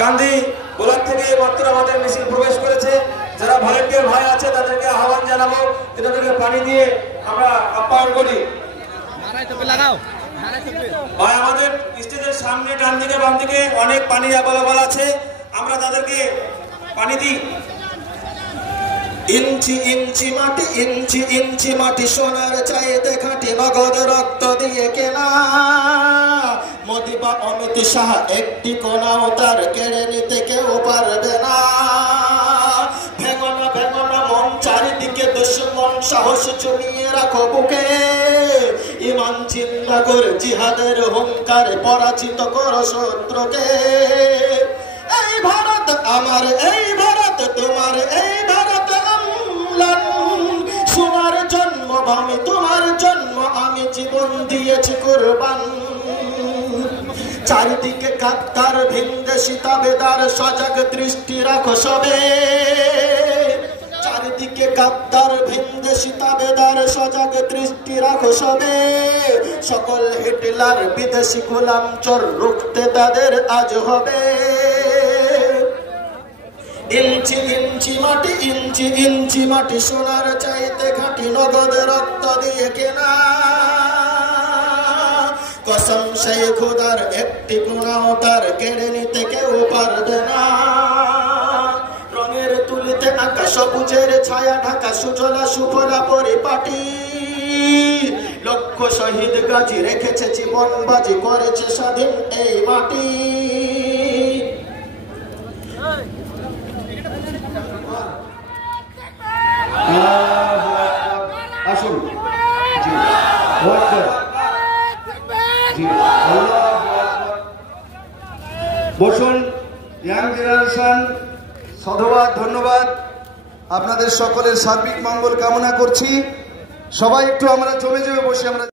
গান্ধী গোলাপ থেকে মাত্র আমাদের মিছিল প্রবেশ করেছে। যারা ভলেন্টিয়ার ভাই আছে তাদেরকে আহ্বান জানাবো, তাদেরকে পানি দিয়ে আমরা আপ্যায়ন করি। ভাই আমাদের স্টেজের সামনে ডান দিকে বাম দিকে অনেক পানি অ্যাভেলেবল আছে, আমরা তাদেরকে পানি দিই। ইঞ্চি ইঞ্চি মাটি, ইঞ্চি ইঞ্চি মাটি সোনার চাইতে খাঁটি, নগদ রক্ত দিয়ে কেনা। মোদি বা অমিত শাহ একটি কোনাও তার কেড়ে নিতে কেউ পারবে না। ভেঙো না ভেঙো না মন, চারিদিকে দুশ্মন, সাহস জমিয়ে রাখো বুকে। ইমান চিন্তা করে জিহাদের হুঙ্কারে পরাজিত করো শত্রুকে। এই ভারত আমার, এই ভারত তোমার, এই ভারত অম্লান। সোনার জন্মভূমি, তোমার জন্ম আমি জীবন দিয়েছি কুরবান। চারিদিকে গাদ্দার ভিনদেশি তাবেদার, সজাগ দৃষ্টি রাখো সবে। চারিদিকে গাদ্দার ভিনদেশি তাবেদার, সজাগ দৃষ্টি রাখো সবে। সকল হিটলার বিদেশি গোলাম চোর রুখতে তাদের আজ হবে। ইঞ্চি ইঞ্চি মাটি, ইঞ্চি ইঞ্চি মাটি সোনার চাইতে খাঁটি, নগদ রক্ত দিয়ে কেনা। কসম সেই খোদার একটি গুনাও তার কেড়ে নিতে কেউ পারবে না। রঙের তুলিতে আঁকা সবুজের ছায়া ঢাকা, সুজলা সুফলা পরিপাটি। লক্ষ শহীদ গাজী রেখেছে জীবন বাজি, করেছে স্বাধীন এই মাটি। আসুন বসুন। ইয়াং জেনারেশন সাধুবাদ, ধন্যবাদ। আপনাদের সকলের সার্বিক মঙ্গল কামনা করছি। সবাই একটু আমরা জমে জমে বসে আমরা